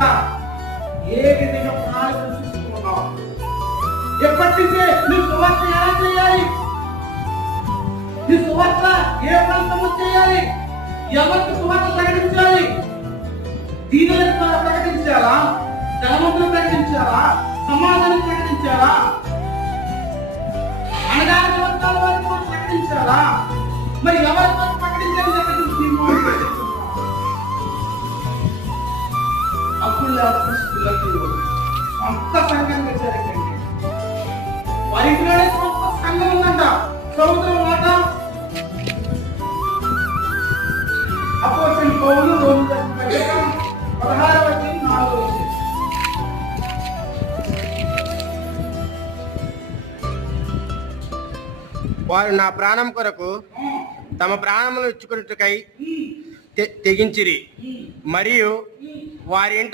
ఏ విధంగా ప్రణాళిక చూసుకున్నావు? ఎప్పటి నుంచే నువ్వు సువార్త ఎలా చేయాలి? నీ సువార్త ఏ ప్రాంతంలో చేయాలి? ఎవరికి సువార్త ప్రకటించాలి? దీనులకు ప్రకటించాలా? ధనవంతులు ప్రకటించాలా? సమాజానికి ప్రకటించాలా? అనగానే వర్గాల వారికి మనం ప్రకటించాలా? మరి ఎవరికి ప్రకటించాలి? అప్పుడు సొంత సంఘంగా జరగండి. వారి ఇంట్లోనే సొంత సంఘం ఉందంట. సముద్రం మాట అపోస్తలుల పౌలు 16:4. వారు నా ప్రాణం కొరకు తమ ప్రాణమును ఇచ్చుకున్నట్టుకై తెగించిరి, మరియు వారి ఇంట